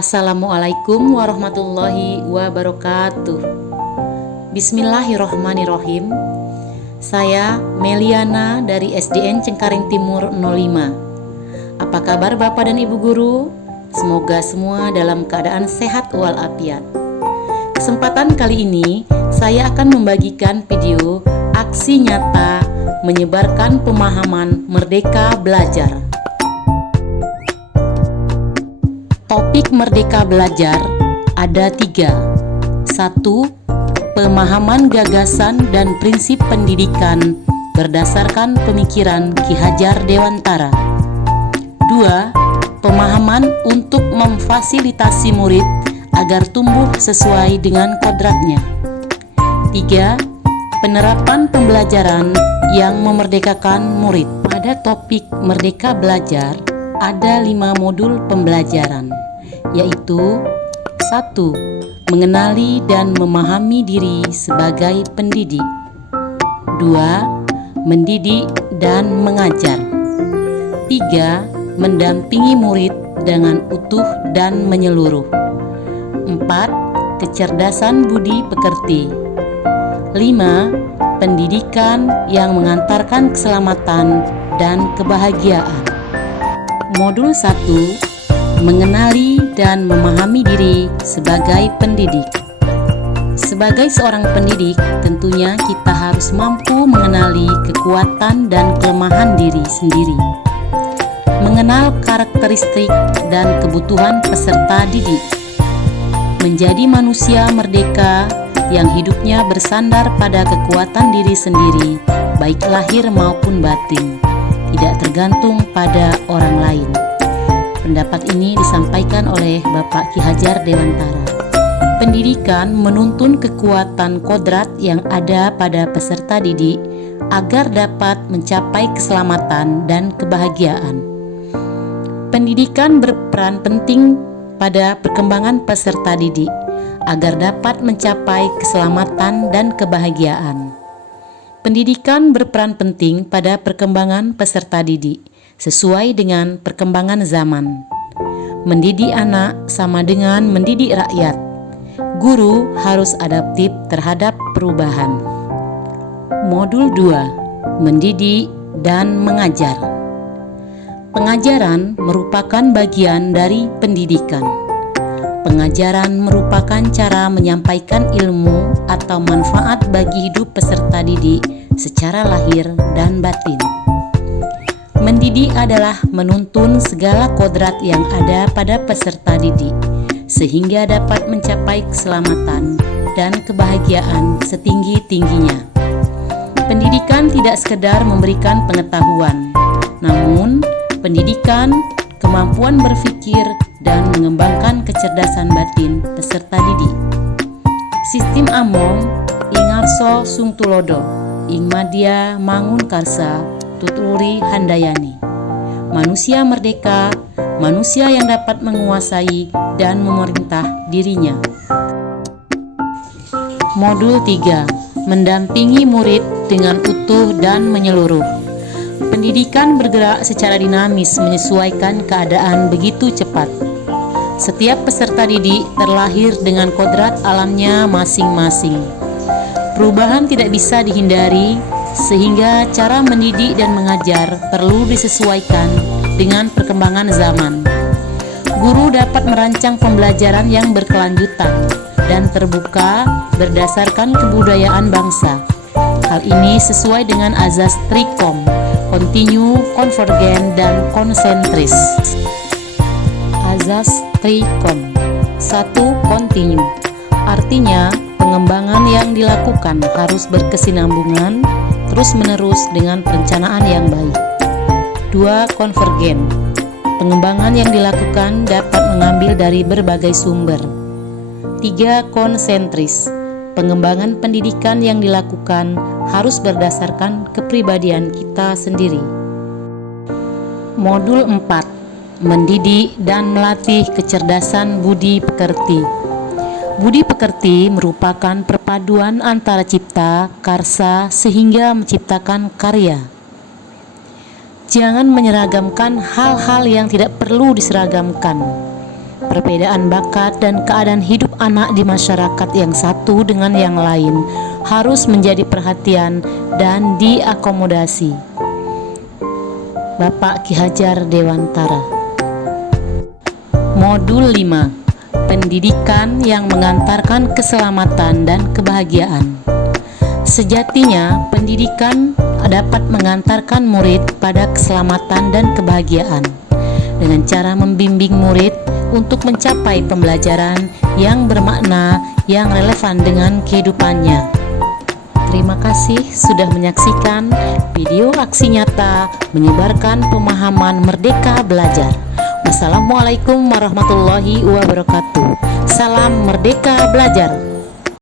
Assalamualaikum warahmatullahi wabarakatuh. Bismillahirrohmanirrohim. Saya Meliana dari SDN Cengkareng Timur 05. Apa kabar Bapak dan Ibu Guru? Semoga semua dalam keadaan sehat walafiat. Kesempatan kali ini saya akan membagikan video aksi nyata menyebarkan pemahaman Merdeka Belajar. Topik Merdeka Belajar ada 3. 1. Pemahaman gagasan dan prinsip pendidikan berdasarkan pemikiran Ki Hajar Dewantara. 2. Pemahaman untuk memfasilitasi murid agar tumbuh sesuai dengan kodratnya. 3. Penerapan pembelajaran yang memerdekakan murid. Pada topik Merdeka Belajar ada 5 modul pembelajaran, yaitu 1. Mengenali dan memahami diri sebagai pendidik. 2. Mendidik dan mengajar. 3. Mendampingi murid dengan utuh dan menyeluruh. 4. Kecerdasan budi pekerti. 5. Pendidikan yang mengantarkan keselamatan dan kebahagiaan. Modul 1. Mengenali dan memahami diri sebagai pendidik. Sebagai seorang pendidik, tentunya kita harus mampu mengenali kekuatan dan kelemahan diri sendiri, mengenal karakteristik dan kebutuhan peserta didik, menjadi manusia merdeka yang hidupnya bersandar pada kekuatan diri sendiri, baik lahir maupun batin, tidak tergantung pada orang lain. Pendapat ini disampaikan oleh Bapak Ki Hajar Dewantara. Pendidikan menuntun kekuatan kodrat yang ada pada peserta didik agar dapat mencapai keselamatan dan kebahagiaan. Pendidikan berperan penting pada perkembangan peserta didik agar dapat mencapai keselamatan dan kebahagiaan. Pendidikan berperan penting pada perkembangan peserta didik sesuai dengan perkembangan zaman. Mendidik anak sama dengan mendidik rakyat. Guru harus adaptif terhadap perubahan. Modul 2. Mendidik dan mengajar. Pengajaran merupakan bagian dari pendidikan. Pengajaran merupakan cara menyampaikan ilmu atau manfaat bagi hidup peserta didik secara lahir dan batin. Mendidik adalah menuntun segala kodrat yang ada pada peserta didik sehingga dapat mencapai keselamatan dan kebahagiaan setinggi-tingginya. Pendidikan tidak sekedar memberikan pengetahuan, namun pendidikan, kemampuan berpikir, dan mengembangkan kecerdasan batin peserta didik. Sistem Among, Ingarso Sungtulodo, Ingmadia Mangun Karsa, Tuturi Handayani. Manusia merdeka, manusia yang dapat menguasai dan memerintah dirinya. Modul 3. Mendampingi murid dengan utuh dan menyeluruh. Pendidikan bergerak secara dinamis menyesuaikan keadaan begitu cepat. Setiap peserta didik terlahir dengan kodrat alamnya masing-masing. Perubahan tidak bisa dihindari, sehingga cara mendidik dan mengajar perlu disesuaikan dengan perkembangan zaman. Guru dapat merancang pembelajaran yang berkelanjutan dan terbuka berdasarkan kebudayaan bangsa. Hal ini sesuai dengan azas Trikom, kontinu, konvergen, dan konsentris. Azas Trikom. 1. Kontinu. Artinya, pengembangan yang dilakukan harus berkesinambungan terus-menerus dengan perencanaan yang baik. 2. Konvergen. Pengembangan yang dilakukan dapat mengambil dari berbagai sumber. 3. Konsentris. Pengembangan pendidikan yang dilakukan harus berdasarkan kepribadian kita sendiri. Modul 4. Mendidik dan melatih kecerdasan budi pekerti. Budi pekerti merupakan perpaduan antara cipta, karsa, sehingga menciptakan karya. Jangan menyeragamkan hal-hal yang tidak perlu diseragamkan. Perbedaan bakat dan keadaan hidup anak di masyarakat yang satu dengan yang lain harus menjadi perhatian dan diakomodasi. Bapak Ki Hajar Dewantara. Modul 5. Pendidikan yang mengantarkan keselamatan dan kebahagiaan. Sejatinya, pendidikan dapat mengantarkan murid pada keselamatan dan kebahagiaan dengan cara membimbing murid untuk mencapai pembelajaran yang bermakna, yang relevan dengan kehidupannya. Terima kasih sudah menyaksikan video aksi nyata menyebarkan pemahaman Merdeka Belajar. Wassalamualaikum warahmatullahi wabarakatuh. Salam Merdeka Belajar.